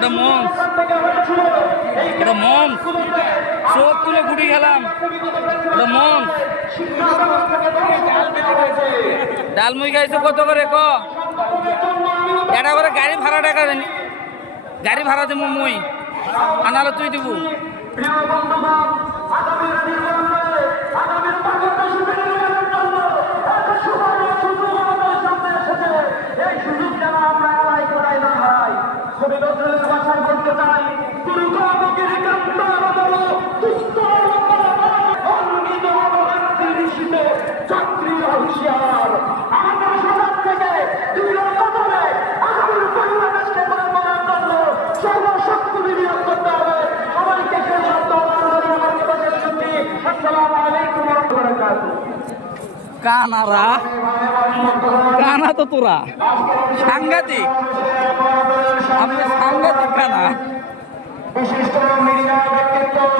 ওটা মঞ্চ, ওটা মঞ্চ, চোখ তুলে গুটি খেলাম, ওটা মঞ্চ। ডালমুই খাইছো কত করে ক? এটা করে গাড়ি ভাড়া টাকা, গাড়ি ভাড়া দেবো মুই, আনালে তুই দিব। কানারা কানা তো তোরা সাংঘাতিক, আপনি সাংঘাতিক কানা। বিশিষ্ট মিডিয়া ব্যক্তিত্ব,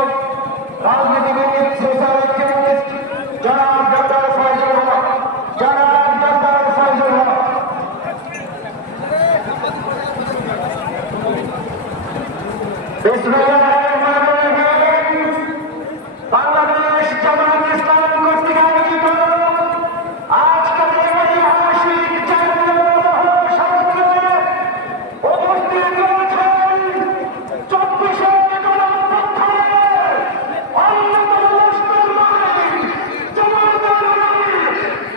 রাজনীতিবিদ, সোশ্যাল অ্যাক্টিভিস্ট জনাব ডক্টর ফয়জুল হক, জনাব ডক্টর ফয়জুল হক। বাংলাদেশ জামায়াত ইসলামী কর্তৃক আয়োজিত আজকের এই ঐতিহাসিক জাতীয় সমাবেশে উপস্থিত রয়েছেন 24শে গণঅভ্যুত্থানের অন্যতম লস্কর মালিক জামায়াতের আমির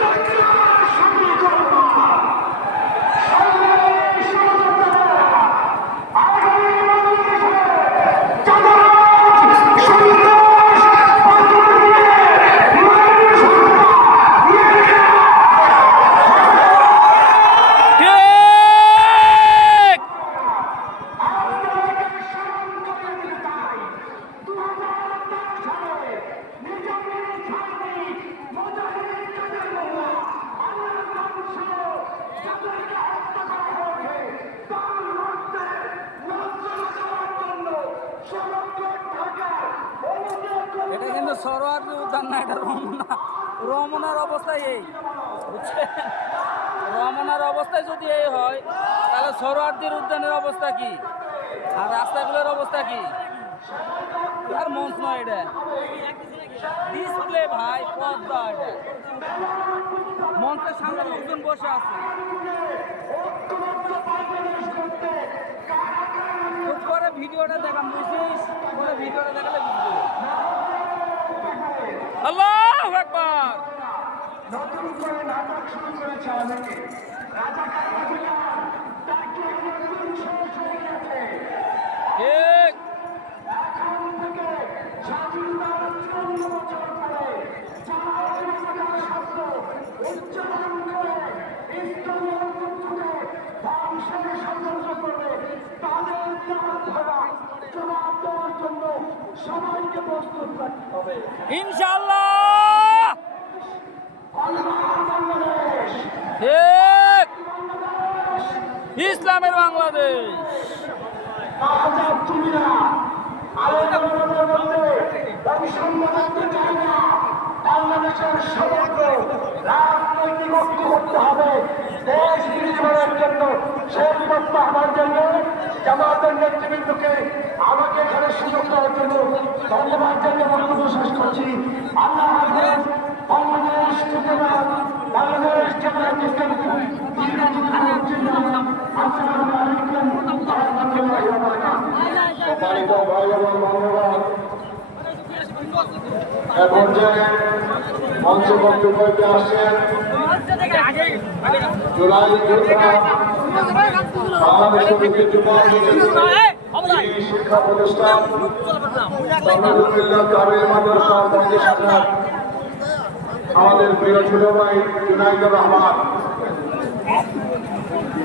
ডক্টর শফিকুর রহমান। সংগ্রামী সহযোদ্ধারা, আগামী বাংলাদেশে জামায়াত সন্ত্রাস অন্তর্ভুক্ত মানুষ এটা কিন্তু সরোয়ার্দী উদ্যান না, এটা রমনা। রমনার অবস্থায় এই, বুঝছেন? রমনার অবস্থায় যদি এই হয় তাহলে সরোয়ার্দীর উদ্যানের অবস্থা কি, আর রাস্তাগুলোর অবস্থা কি? আর মঞ্চ নয়, এটা ডিসপ্লে ভাই, পর্দা। এটা মঞ্চের সামনে লোকজন বসে আছে, পরে ভিডিওটা দেখাম, বুঝছিস? পরে ভিডিওটা দেখালে বুঝবি। আল্লাহু আকবার। নতুন করে নাটক শুরু করেছে অনেকে। রাজাকার অভিযান তার কি একদিন শেষ হয়ে গেছে? ঠিক। এখন থেকে স্বাধীনতার ৫৪ বছর পরে জামায়াতের রাজাকার শব্দ উচ্চারণ করে ইসলামী ঐক্যকে ধ্বংসের ষড়যন্ত্র করবে, তাদের জবাব দেওয়ার জন্য সবাইকে প্রস্তুত থাকতে হবে। ইনশাআল্লাহ। বাংলাদেশ, ঠিক, ইসলামের বাংলাদেশ। আজাদ চুমিরা আলোচনার মধ্যে বৈষম্য থাকতে চায় না। বাংলাদেশের সমগ্র রাজনৈতিক ঐক্য করতে হবে দেশ নির্মাণের জন্য। সেই বিপক্ষে আমার জন্য জামায়াতের নেতৃবৃন্দকে আমাকে এখানে সুযোগ দেওয়ার জন্য ধন্যবাদ জানিয়ে বক্তব্য শেষ করছি। আল্লাহ হাফেজ। বাংলাদেশ জিন্দাবাদ, বাংলাদেশ জামায়াত ইসলামী জিন্দাবাদ। আসসালামু আলাইকুম ওয়া রাহমাতুল্লাহি ওয়া বারাকাতুহু। সম্মানিত ভাই এবং বন্ধুগণ, এ পর্যায়ে মঞ্চ বক্তব্য করতে আসছেন জুলাই যোদ্ধা, বাংলাদেশের ঐতিহ্যবাহী শিক্ষা প্রতিষ্ঠান সনদুল্লাহ কামিল মাদ্রাসা ফাউন্ডেশনের আমাদের প্রিয় ছোট ভাই জুনাইদুর রহমান।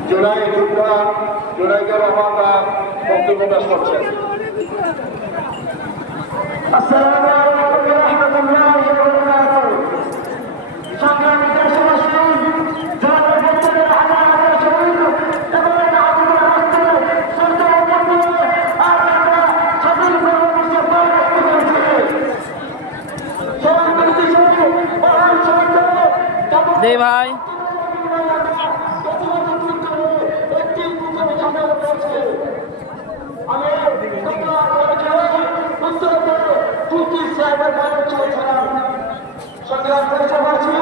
জুলাই যোদ্ধা জুনাইদুর রহমান বক্তব্য পেশ করছেন। আসসালামু আলাইকুম ওয়া রাহমাতুল্লাহি ওয়া বারাকাতুহু। সংগ্রামী দেশবাসী, জনাব বক্তব্যের আদান শহীদ এবং আবুল হাসান সরকার বক্তব্য আর আমরা সকল কর্মসূচি পালন করছি। সবাই নির্দেশক মহান শহীদ দে ভাই। আমি উত্তর করে তুর্কি সাহেবের বাড়ি চলছিলাম সংগ্রাম করেছে বলছি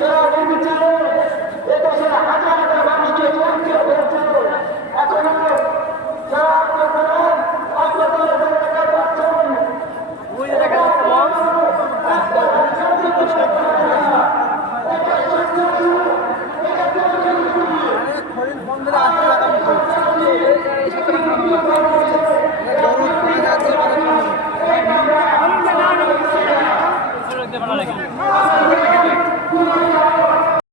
যারা নির্বিচারে এদেশের হাজার হাজার মানুষকে জড়িত হয়েছে এখনো যারা আপনাদের পাচ্ছেন লাগে